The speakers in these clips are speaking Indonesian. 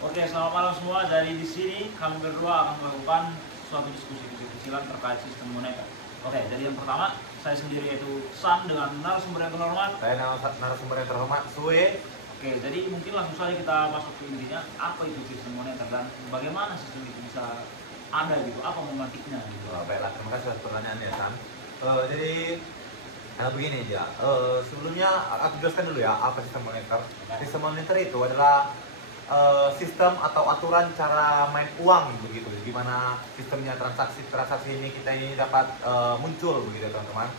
Oke, selamat malam semua. Dari di sini kami berdua akan melakukan suatu diskusi kecil-kecilan terkait sistem moneter. Oke, jadi yang pertama saya sendiri yaitu San dengan narasumber yang terhormat. Saya narasumber yang terhormat, Sue. Oke, jadi mungkin langsung saja kita masuk ke intinya, apa itu sistem moneter dan bagaimana sistem itu bisa ada gitu, apa memantiknya gitu. Baiklah, terima kasih atas pertanyaannya, San. Jadi begini aja. Sebelumnya aku jelaskan dulu ya apa sistem moneter. Sistem moneter itu adalah sistem atau aturan cara main uang begitu, di mana sistemnya transaksi ini kita ini dapat muncul begitu teman-teman.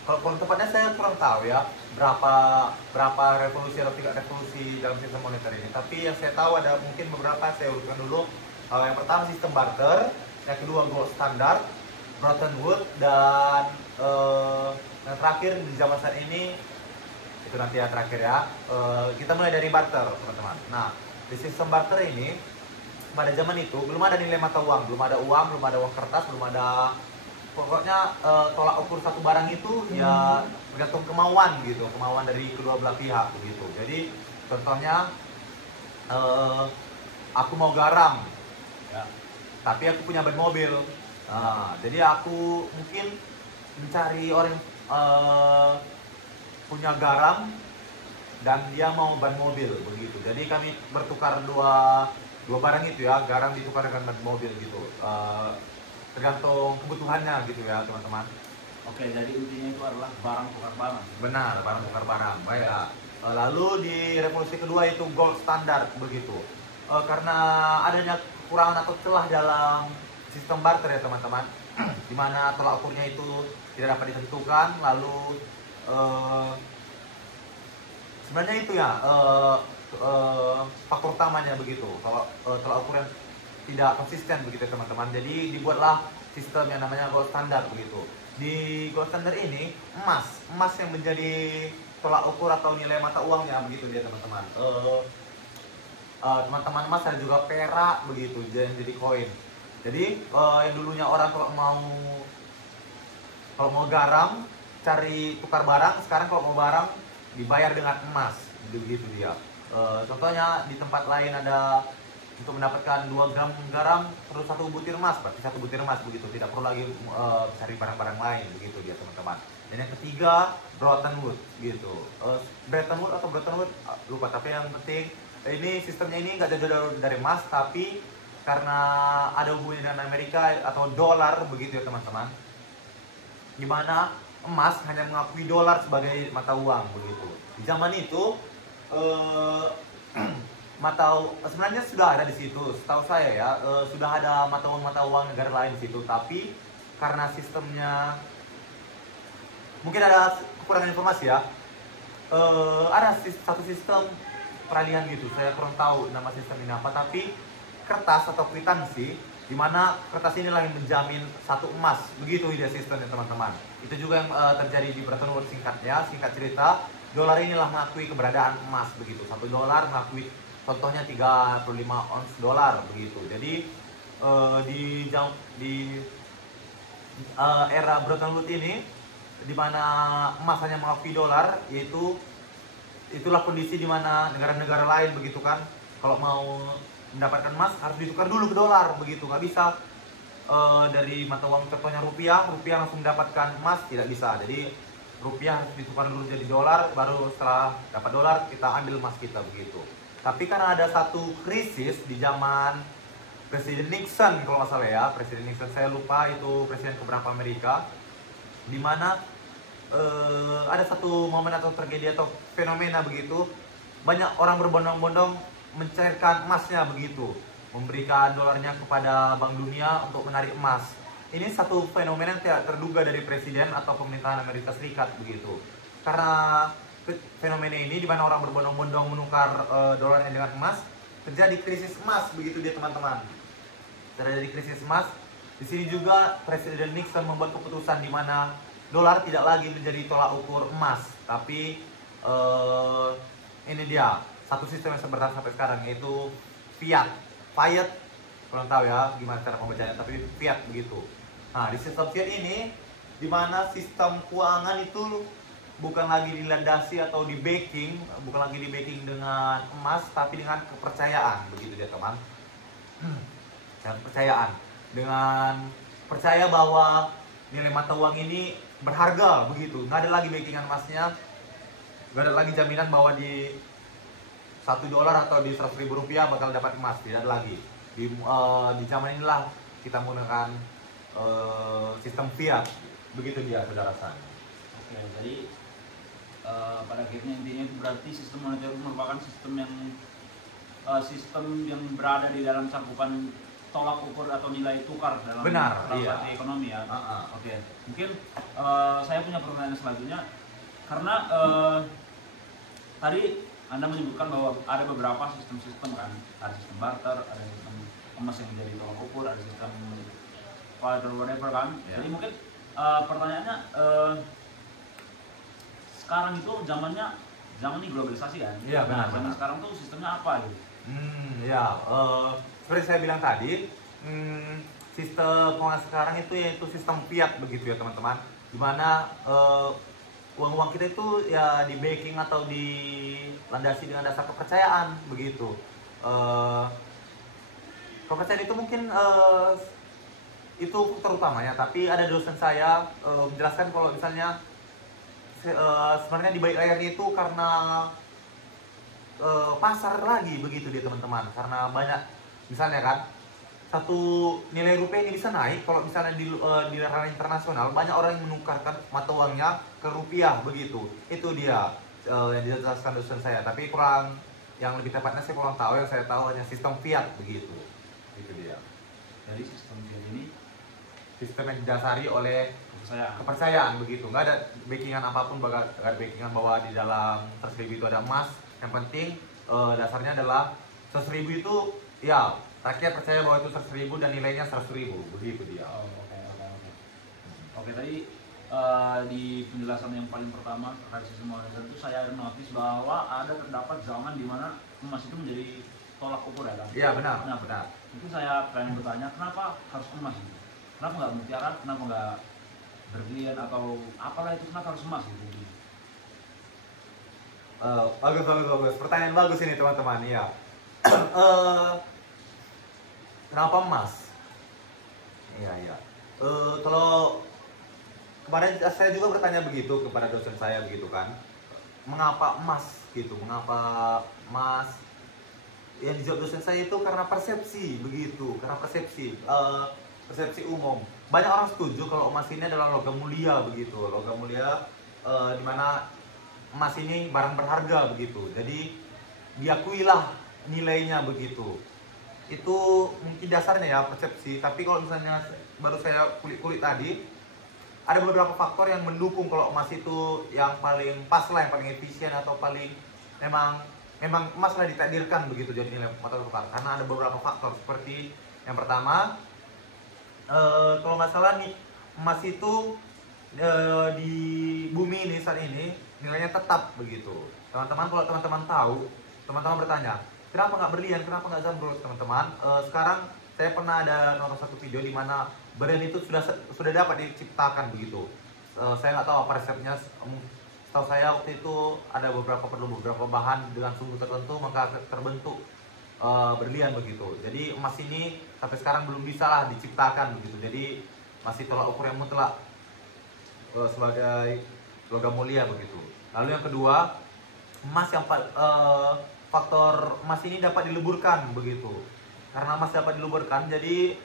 Kalau kurang tepatnya saya kurang tahu ya berapa revolusi atau tidak revolusi dalam sistem moneter ini. Tapi yang saya tahu ada mungkin beberapa, saya urutkan dulu. Yang pertama sistem barter, yang kedua gold standard, Bretton Woods, dan yang terakhir di zaman saat ini itu nanti yang terakhir ya. Kita mulai dari barter teman-teman. Nah, di sistem barter ini pada zaman itu belum ada nilai mata uang, belum ada uang kertas, belum ada, pokoknya tolak ukur satu barang itu ya bergantung kemauan gitu, kemauan dari kedua belah pihak begitu. Jadi contohnya aku mau garam ya, tapi aku punya ban mobil. Nah, jadi aku mungkin mencari orang punya garam dan dia mau ban mobil begitu. Jadi kami bertukar dua barang itu ya, garam ditukar dengan ban mobil gitu. Tergantung kebutuhannya gitu ya teman-teman. Oke, jadi intinya itu adalah barang tukar barang. Benar, barang tukar barang. Baik ya. Lalu di revolusi kedua itu gold standard begitu. Karena adanya kekurangan atau celah dalam sistem barter ya teman-teman, di mana tolak ukurnya itu tidak dapat ditentukan. Lalu sebenarnya itu ya faktor utamanya begitu. Kalau tolak ukur yang tidak konsisten begitu ya teman-teman. Jadi dibuatlah sistem yang namanya gold standard begitu. Di gold standard ini emas yang menjadi tolak ukur atau nilai mata uangnya begitu dia teman-teman. Teman-teman emas ada juga perak begitu jadi koin. Jadi yang dulunya orang kalau mau garam cari tukar barang, sekarang kalau mau barang dibayar dengan emas begitu dia. Contohnya di tempat lain ada untuk mendapatkan 2 gram garam terus 1 butir emas, berarti 1 butir emas begitu, tidak perlu lagi cari barang-barang lain begitu dia teman-teman. Dan yang ketiga Bretton Woods gitu. Bretton Woods lupa, tapi yang penting ini sistemnya ini nggak jauh dari emas, tapi karena ada hubungannya dengan Amerika atau dolar begitu ya teman-teman, dimana emas hanya mengakui dolar sebagai mata uang begitu. Di zaman itu sebenarnya sudah ada di situ, setahu saya ya, sudah ada mata uang negara lain di situ, tapi karena sistemnya mungkin ada kekurangan informasi ya. Ada satu sistem peralihan gitu, saya kurang tahu nama sistem ini apa, tapi kertas atau kwitansi, di mana kertas inilah yang menjamin satu emas begitu dia sistemnya teman-teman. Itu juga yang terjadi di Bretton Woods. Singkat cerita, dolar inilah mengakui keberadaan emas begitu. $1 mengakui contohnya 35 ons dolar begitu. Jadi di era Bretton Woods ini, di mana emas hanya mengakui dolar, itulah kondisi di mana negara-negara lain begitu kan, kalau mau mendapatkan emas harus ditukar dulu ke dolar begitu, nggak bisa dari mata uang contohnya rupiah langsung mendapatkan emas, tidak bisa. Jadi rupiah harus ditukar dulu jadi dolar, baru setelah dapat dolar kita ambil emas kita begitu. Tapi karena ada satu krisis di zaman Presiden Nixon kalau nggak salah ya, Presiden Nixon, saya lupa itu presiden keberapa Amerika, di mana ada satu momen atau tragedi atau fenomena begitu, banyak orang berbondong-bondong mencairkan emasnya begitu, memberikan dolarnya kepada Bank Dunia untuk menarik emas. Ini satu fenomena yang tidak terduga dari presiden atau pemerintahan Amerika Serikat begitu. Karena fenomena ini di mana orang berbondong-bondong menukar dolarnya dengan emas, terjadi krisis emas begitu dia teman-teman. Terjadi krisis emas. Di sini juga Presiden Nixon membuat keputusan di mana dolar tidak lagi menjadi tolak ukur emas, tapi ini dia satu sistem yang bertahan sampai sekarang, yaitu fiat, kurang tahu ya gimana cara pembacanya, tapi fiat begitu. Nah, di sistem fiat ini, di mana sistem keuangan itu bukan lagi dilandasi atau di backing, bukan lagi di backing dengan emas, tapi dengan kepercayaan, begitu dia teman. Dan kepercayaan, dengan percaya bahwa nilai mata uang ini berharga, begitu. Nggak ada lagi backingan emasnya, nggak ada lagi jaminan bahwa di $1 atau di 100.000 rupiah bakal dapat emas, tidak ada lagi. Di zaman inilah kita menggunakan sistem fiat, begitu dia, saudara San. Oke, jadi pada akhirnya intinya itu berarti sistem moneter merupakan sistem yang berada di dalam cakupan tolak ukur atau nilai tukar dalam transaksi ekonomi ya. Oke, mungkin saya punya pertanyaan selanjutnya karena tadi Anda menyebutkan bahwa ada beberapa sistem-sistem kan, ada sistem barter, ada sistem emas yang menjadi tolak ukur, ada sistem whatever kan. Jadi mungkin pertanyaannya sekarang itu zaman ini globalisasi kan? Iya, benar. Zaman sekarang tuh sistemnya apa gitu? Seperti saya bilang tadi, sistem keuangan sekarang itu yaitu sistem fiat, begitu ya teman-teman. Dimana uang-uang kita itu ya di backing atau dilandasi dengan dasar kepercayaan, begitu. Kepercayaan itu mungkin itu terutamanya, tapi ada dosen saya menjelaskan kalau misalnya sebenarnya di balik layarnya itu karena pasar lagi, begitu dia teman-teman. Karena banyak, misalnya kan, satu nilai rupiah ini bisa naik kalau misalnya di ranah internasional banyak orang yang menukarkan mata uangnya ke rupiah, begitu. Itu dia yang dijelaskan dosen saya, tapi kurang, yang lebih tepatnya saya kurang tahu. Yang saya tahu hanya sistem fiat, begitu. Itu dia. Jadi sistem fiat ini sistem yang didasari oleh kepercayaan, begitu. Nggak ada backingan apapun, nggak ada backingan bahwa di dalam 100.000 itu ada emas. Yang penting dasarnya adalah 100.000 itu ya rakyat percaya bahwa itu 100.000 dan nilainya 100.000, begitu dia. Oke, tadi di penjelasan yang paling pertama terkait sistem moneter itu saya ada notice bahwa ada terdapat zaman di mana emas itu menjadi tolak ukur ya kan? Iya, benar. Benar. Itu saya pengen bertanya, kenapa harus emas itu? Kenapa nggak mutiara? Kenapa nggak berlian atau apalah itu? Kenapa harus emas gitu? Bagus. Pertanyaan bagus ini teman-teman. Ya. Kenapa emas? Iya. Kalau kemarin saya juga bertanya begitu kepada dosen saya, begitu kan. Mengapa emas gitu? Mengapa emas? Yang dijawab dosen saya itu karena persepsi, begitu. Karena persepsi umum. Banyak orang setuju kalau emas ini adalah logam mulia, begitu. Logam mulia di mana emas ini barang berharga, begitu. Jadi diakuilah nilainya, begitu. Itu mungkin dasarnya ya, persepsi. Tapi kalau misalnya baru saya kulik-kulik tadi, ada beberapa faktor yang mendukung kalau emas itu yang paling pas lah, yang paling efisien atau paling memang emas lah ditakdirkan, begitu jadi nilai mata tukar. Karena ada beberapa faktor, seperti yang pertama, kalau nggak salah nih, emas itu di bumi ini saat ini nilainya tetap, begitu. Teman-teman, kalau teman-teman tahu, teman-teman bertanya, kenapa nggak berlian, kenapa nggak zamrud, teman-teman? Sekarang saya pernah ada nonton satu video di mana berlian itu sudah dapat diciptakan, begitu. Saya nggak tahu apa resepnya. Setahu saya waktu itu ada beberapa bahan dengan suhu tertentu maka terbentuk berlian, begitu. Jadi emas ini sampai sekarang belum bisa lah diciptakan, begitu. Jadi masih tolak ukur yang mutlak sebagai logam mulia, begitu. Lalu yang kedua, emas yang faktor emas ini dapat dileburkan, begitu. Karena emas dapat dileburkan, jadi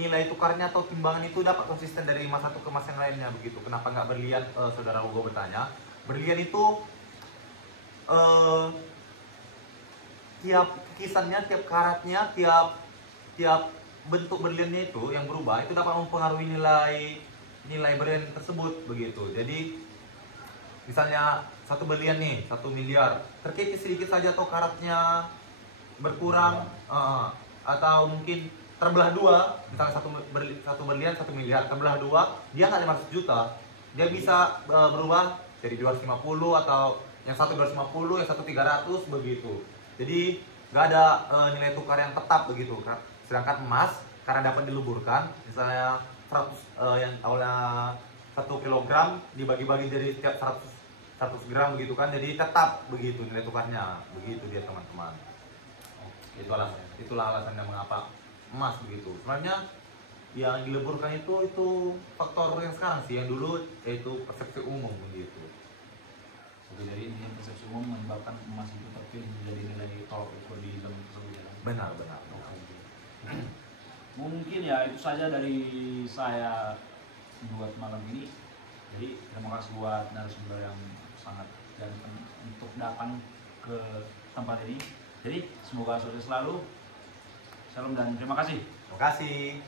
nilai tukarnya atau timbangan itu dapat konsisten dari emas satu ke emas yang lainnya, begitu. Kenapa nggak berlian? Saudara Hugo bertanya. Berlian itu tiap kisannya, tiap karatnya, tiap bentuk berliannya itu yang berubah itu dapat mempengaruhi nilai berlian tersebut, begitu. Jadi misalnya satu berlian nih 1 miliar, terkikis sedikit saja atau karatnya berkurang atau mungkin terbelah dua, misalnya satu berlian 1 miliar terbelah dua, dia nggak 500 juta, dia bisa berubah jadi 250 atau yang satu 250, yang satu 300, begitu. Jadi nggak ada nilai tukar yang tetap, begitu. Sedangkan emas karena dapat diluburkan, misalnya 100 yang awalnya 1 kilogram dibagi-bagi jadi setiap 100 gram begitu kan, jadi tetap begitu nilai tukarnya, begitu dia teman-teman. Itulah alasannya mengapa emas begitu. Sebenarnya yang dileburkan itu faktor yang sekarang sih, yang dulu yaitu persepsi umum begitu. Oke, jadi ini persepsi umum menyebabkan emas itu terpilih menjadi nilai tolak ukur di zaman tersebut ya. Benar. Mungkin ya itu saja dari saya buat malam ini. Jadi terima kasih buat narasumber yang sangat ganteng untuk datang ke tempat ini. Jadi semoga sukses selalu. Salam dan terima kasih. Terima kasih.